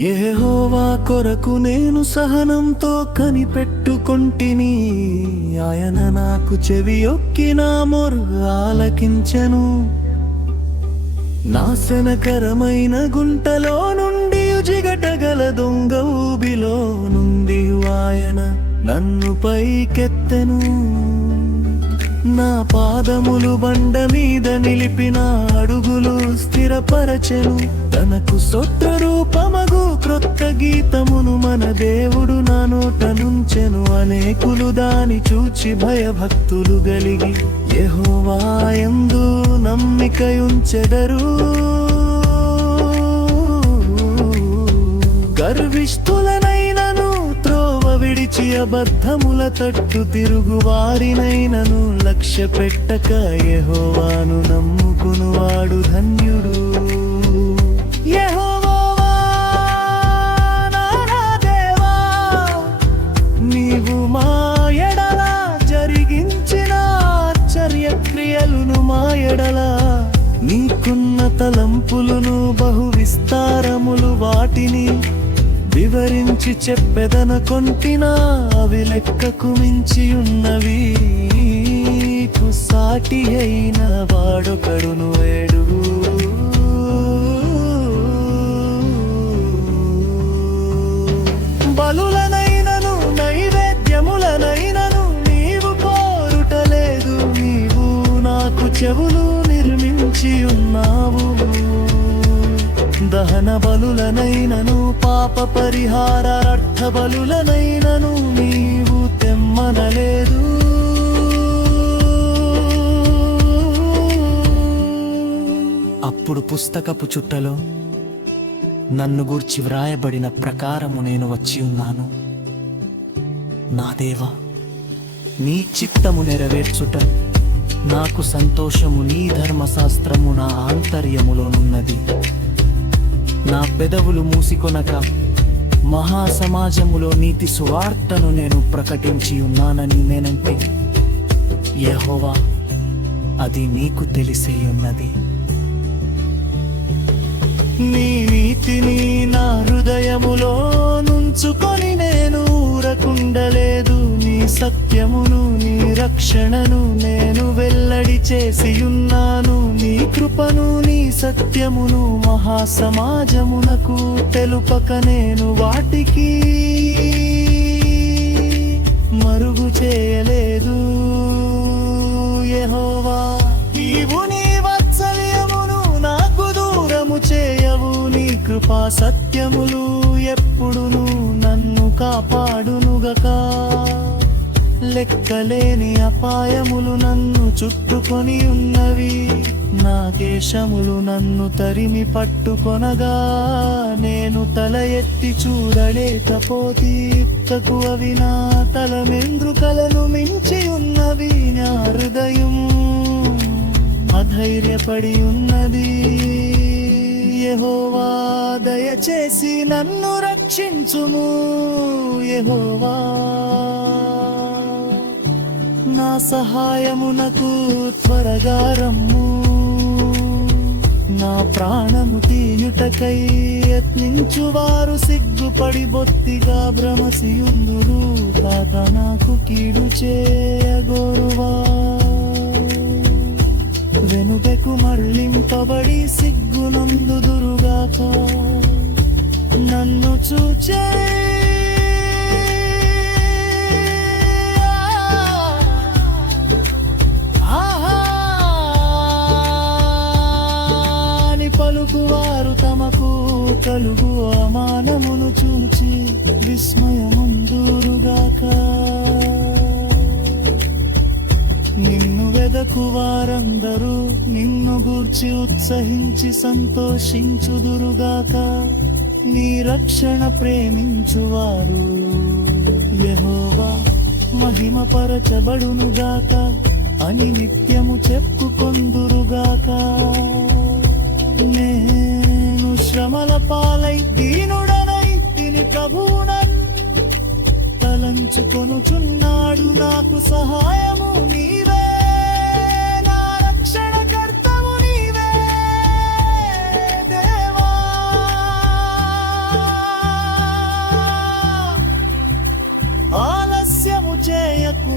యెహోవా కొరకు నేను సహనంతో కనిపెట్టుకొంటిని. ఆయన నాకు చెవియొక్కి నా మొర్ర ఆలకించెను. నాశనకరమైన గుంటలో నుండి జిగటగల దొంగ ఊబిలో నుండి ఆయన నన్ను పైకెత్తెను. నా పాదములు బండ మీద నిలిపిన అడుగులు స్థిరపరచెను. తనకు సొత్త రూపమగు క్రొత్త గీతమును మన దేవుడు నా నోట నుంచెను. అనేకులు దాని చూచి భయభక్తులు గలిగి యెహోవా యందు నమ్మికయుంచెదరు. గర్విష్ఠులనైనను త్రోవ విడిచి అబద్ధముల తట్టు తిరుగు వారినైనను లక్ష్య పెట్టక యెహోవాను నమ్ముకునువాడు ధన్యుడు. యెహోవా నా దేవా, నీవు మా ఎడల జరిగించిన ఆశ్చర్యక్రియలను మా ఎడల నీకున్న తలంపులను బహు విస్తారములు వాటిని వివరించి చెప్పెదనకొంటినా. అవి లెక్కకు మించి ఉన్నవి. సాటి అయిన వాడొకడును ఏడు. బలులనైనను నైవేద్యములనైనను నీవు కోరుటలేదు. నీవు నాకు చెవులు నిర్మించి ఉన్నావు. దహన బలులనైనను పాప పరిహారార్థ బలులనైనను నీవు తెమ్మనలేదు. అప్పుడు పుస్తకపు చుట్టలో నన్ను గూర్చి వ్రాయబడిన ప్రకారము నేను వచ్చి ఉన్నాను. నా దేవా, నీ చిత్తము నెరవేర్చుట నాకు సంతోషము. నీ ధర్మశాస్త్రము నా ఆంతర్యములోనున్నది. నా పెదవులు మూసికొనక మహాసమాజములో నీతి సువార్తను నేను ప్రకటించి ఉన్నానని నేనంటే యెహోవా, అది నీకు తెలిసే ఉన్నది. నీ నీతిని నా హృదయములో నుంచుకొని నేను ఊరకుండలేదు. నీ సత్యమును నీ రక్షణను నేను వెల్లడి చేసి ఉన్నాను. నీ కృపను నీ సత్యమును మహాసమాజమునకు తెలుపక నేను వాటికి మరుగు చేయలేదు. యెహోవా, నీవు నీ వాత్సల్యమును నాకు దూరము చేయవు. నీ కృపా సత్యములు ఎప్పుడును నన్ను కాపాడునుగక. లెక్కలేని అపాయములు నన్ను చుట్టుకొని ఉన్నవి. నా కేశములు నన్ను తరిమి పట్టుకొనగా నేను తల ఎత్తి చూడలేకపోతే అవి నా తల మెంద్రుకలను మించి ఉన్నవి. నా హృదయం అధైర్యపడి ఉన్నది. యెహోవా, దయచేసి నన్ను రక్షించుము. యెహోవా, నా సహాయమునకు త్వరగా రమ్ము. నా ప్రాణము తీయుటకై యత్నించువారు సిగ్గుపడి బొత్తిగా భ్రమసియుందురు. కాక నాకు కీడు చేయగోరువా వెనుకకు మళ్ళింపబడి సిగ్గునందుదురుగాక. నన్ను చూచే పలుకువారు తమకు కలుగు అవమానమును చూచి విస్మయముందురుగాక. నిన్ను వెదకు వారందరూ నిన్ను గూర్చి ఉత్సహించి సంతోషించుదురుగాక. నీ రక్షణ ప్రేమించువారు యెహోవా మహిమపరచబడునుగాక అని నిత్యము చెప్పుకొందురుగాక. నేను శ్రమల పాలై దీనుడనై తిని ప్రభువునన్ తలంచుకొనుచున్నాడు. నాకు సహాయము నీవే, నా రక్షణకర్తవు నీవే దేవా. చేయకు